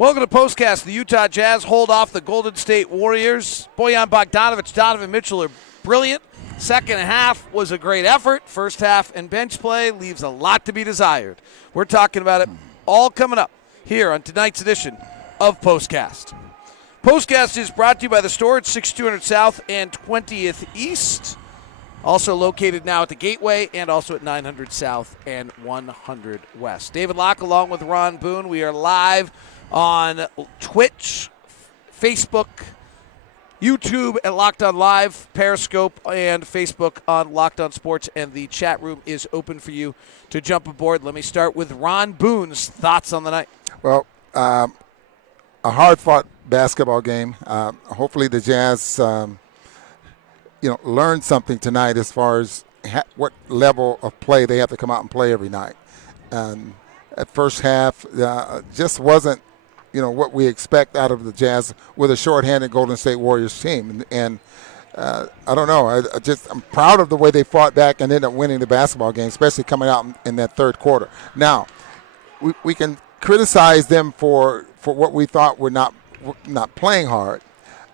Welcome to POSTCAST. The Utah Jazz hold off the Golden State Warriors. Bojan Bogdanovic, Donovan Mitchell are brilliant. Second half was a great effort. First half and bench play leaves a lot to be desired. We're talking about it all coming up here on tonight's edition of POSTCAST. POSTCAST is brought to you by the store at 6200 South and 20th East. Also located now at the Gateway and also at 900 South and 100 West. David Locke along with Ron Boone. We are live on Twitch, Facebook, YouTube at Locked On Live, Periscope, and Facebook on Locked On Sports. And the chat room is open for you to jump aboard. Let me start with Ron Boone's thoughts on the night. Well, a hard-fought basketball game. Hopefully the Jazz learn something tonight as far as what level of play they have to come out and play every night. At first half, just wasn't, what we expect out of the Jazz with a shorthanded Golden State Warriors team. And I don't know. I'm proud of the way they fought back and ended up winning the basketball game, especially coming out in that third quarter. Now, we can criticize them for what we thought were not playing hard,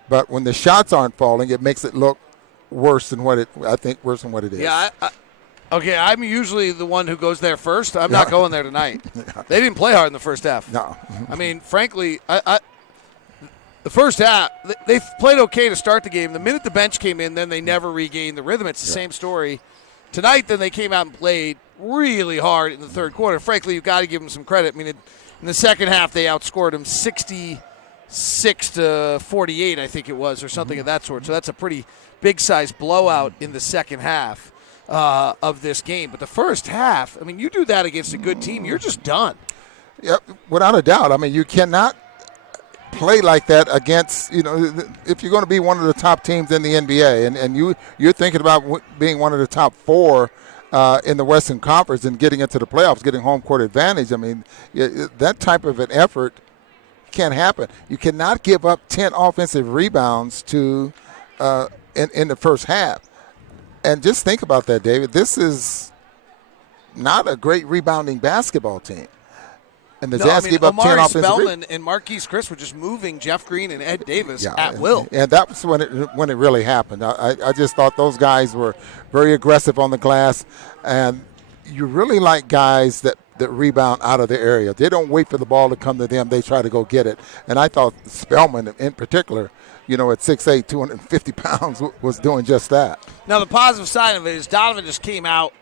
but when the shots aren't falling, it makes it look worse than what it is. Yeah, okay, I'm usually the one who goes there first. I'm not going there tonight. They didn't play hard in the first half. No. I mean, frankly, the first half, they played okay to start the game. The minute the bench came in, then they never regained the rhythm. It's the same story tonight. Then they came out and played really hard in the third quarter. Frankly, you've got to give them some credit. I mean, in the second half, they outscored them 66-48, I think it was, or something of that sort. So that's a pretty big-size blowout in the second half of this game. But the first half, I mean, you do that against a good team, you're just done. Yeah, without a doubt. I mean, you cannot play like that against, if you're going to be one of the top teams in the NBA, and you're thinking about being one of the top four in the Western Conference and getting into the playoffs, getting home court advantage. I mean, that type of an effort can't happen. You cannot give up 10 offensive rebounds in the first half. And just think about that, David. This is not a great rebounding basketball team. And the Jazz gave up 10 offensive rebounds. Spellman and Marquise Chris were just moving Jeff Green and Ed Davis at will. And that was when it really happened. I just thought those guys were very aggressive on the glass. And you really like guys that rebound out of the area. They don't wait for the ball to come to them. They try to go get it. And I thought Spellman in particular, at 6'8", 250 pounds, was doing just that. Now, the positive side of it is Donovan just came out.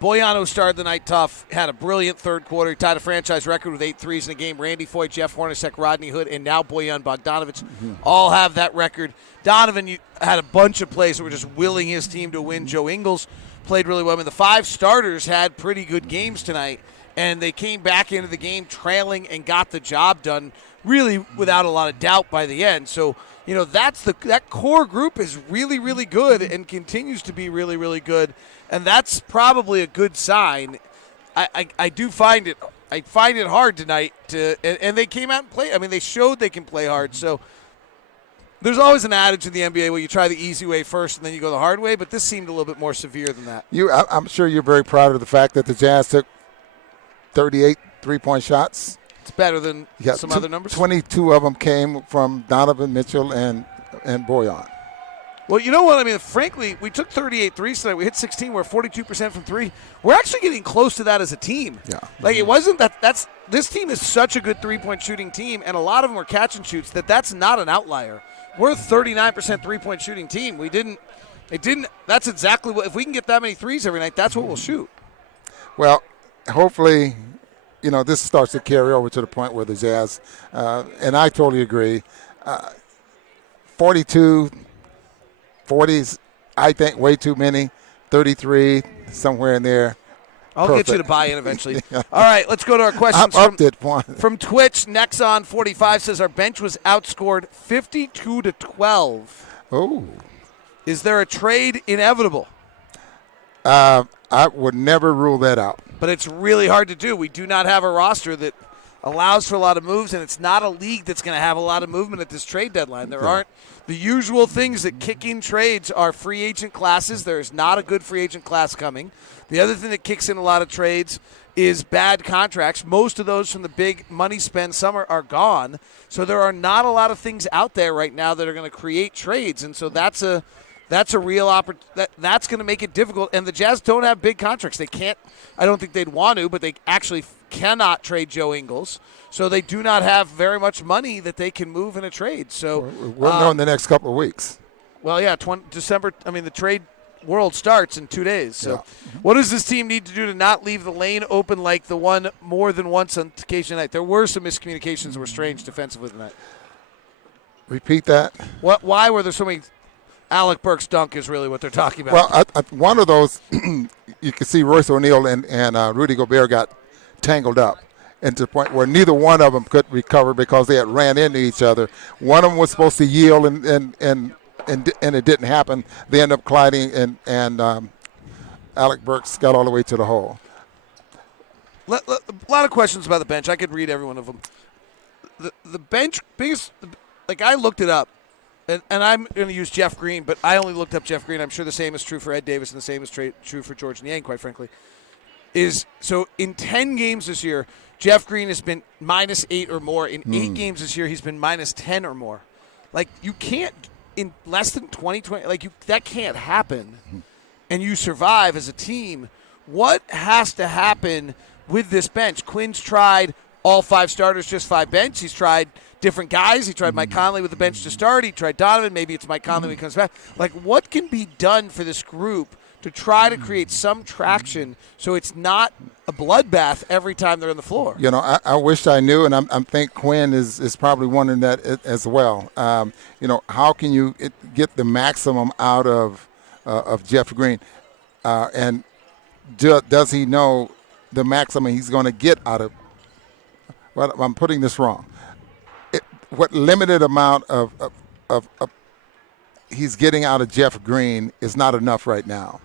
Bojan, who started the night tough, had a brilliant third quarter. He tied a franchise record with 8 threes in a game. Randy Foye, Jeff Hornacek, Rodney Hood, and now Bojan Bogdanovic all have that record. Donovan had a bunch of plays that were just willing his team to win. Joe Ingles played really well. I mean, the 5 starters had pretty good games tonight, and they came back into the game trailing and got the job done really without a lot of doubt by the end. So, that core group is really, really good and continues to be really, really good, and that's probably a good sign. I find it hard tonight and they came out and played. I mean, they showed they can play hard. So there's always an adage in the NBA where you try the easy way first and then you go the hard way, but this seemed a little bit more severe than that. I'm sure you're very proud of the fact that the Jazz took 38 three-point shots. It's better than some other numbers. 22 of them came from Donovan Mitchell and Bojan. Well, you know what? I mean, frankly, we took 38 threes tonight. We hit 16. We're 42% from three. We're actually getting close to that as a team. Yeah. Like, it wasn't this team is such a good three-point shooting team, and a lot of them were catch and shoots, that's not an outlier. We're a 39% three-point shooting team. That's exactly what, if we can get that many threes every night, that's what we'll shoot. Well, hopefully, this starts to carry over to the point where the Jazz, and I totally agree, 42, 40s, I think way too many, 33, somewhere in there. I'll Perfect. get you to buy in eventually. All right, let's go to our questions. From Twitch, Nexon45 says our bench was outscored 52-12. Oh. Is there a trade inevitable? I would never rule that out. But it's really hard to do. We do not have a roster that allows for a lot of moves, and it's not a league that's going to have a lot of movement at this trade deadline. There aren't the usual things that kick in trades are free agent classes. There is not a good free agent class coming. The other thing that kicks in a lot of trades is bad contracts. Most of those from the big money spend summer are gone. So there are not a lot of things out there right now that are going to create trades. And so that's a real opportunity. That's going to make it difficult. And the Jazz don't have big contracts. They can't. I don't think they'd want to, but they actually cannot trade Joe Ingles. So they do not have very much money that they can move in a trade. So we'll know in the next couple of weeks. Well, yeah, December. I mean, the trade world starts in 2 days. So Yeah. what does this team need to do to not leave the lane open like the one more than once on occasion night? There were some miscommunications that were strange defensively tonight. Repeat that. Why were there so many? Alec Burks dunk is really what they're talking about. Well, one of those, you can see Royce O'Neal and Rudy Gobert got tangled up, and to the point where neither one of them could recover because they had ran into each other. One of them was supposed to yield, and it didn't happen. They ended up colliding, and Alec Burks got all the way to the hole. A lot of questions about the bench. I could read every one of them. The bench, biggest, like I looked it up, and I'm going to use Jeff Green, but I only looked up Jeff Green. I'm sure the same is true for Ed Davis and the same is true for George Niang, quite frankly. So in 10 games this year, Jeff Green has been -8 or more. In 8 games this year, he's been -10 or more. Like, you can't, in less than 2020, that can't happen. And you survive as a team. What has to happen with this bench? Quinn's tried all 5 starters, just 5 bench. He's tried different guys. He tried Mike Conley with the bench to start. He tried Donovan. Maybe it's Mike Conley when he comes back. Like, what can be done for this group to try to create some traction so it's not a bloodbath every time they're on the floor? You know, I wish I knew, and I think Quinn is probably wondering that as well. How can you get the maximum out of Jeff Green? And does he know the maximum he's going to get out of? Well, I'm putting this wrong. What limited amount of he's getting out of Jeff Green is not enough right now.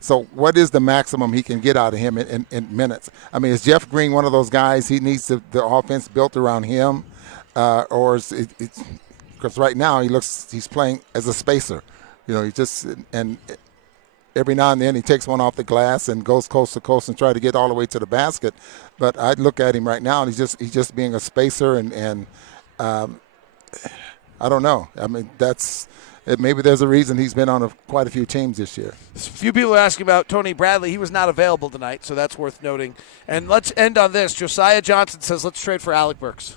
So what is the maximum he can get out of him in minutes? I mean, is Jeff Green one of those guys he needs the offense built around him? Or is it because right now he's playing as a spacer. You know, and every now and then he takes one off the glass and goes coast to coast and try to get all the way to the basket. But I look at him right now and he's just being a spacer and I don't know. I mean, maybe there's a reason he's been on quite a few teams this year. A few people are asking about Tony Bradley. He was not available tonight, so that's worth noting. And let's end on this. Josiah Johnson says, let's trade for Alec Burks.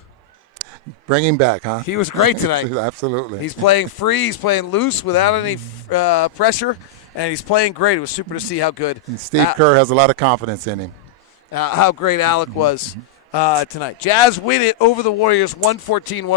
Bring him back, huh? He was great tonight. Absolutely. He's playing free. He's playing loose without any pressure, and he's playing great. It was super to see how good. And Steve Kerr has a lot of confidence in him. How great Alec was tonight. Jazz win it over the Warriors, 114-114.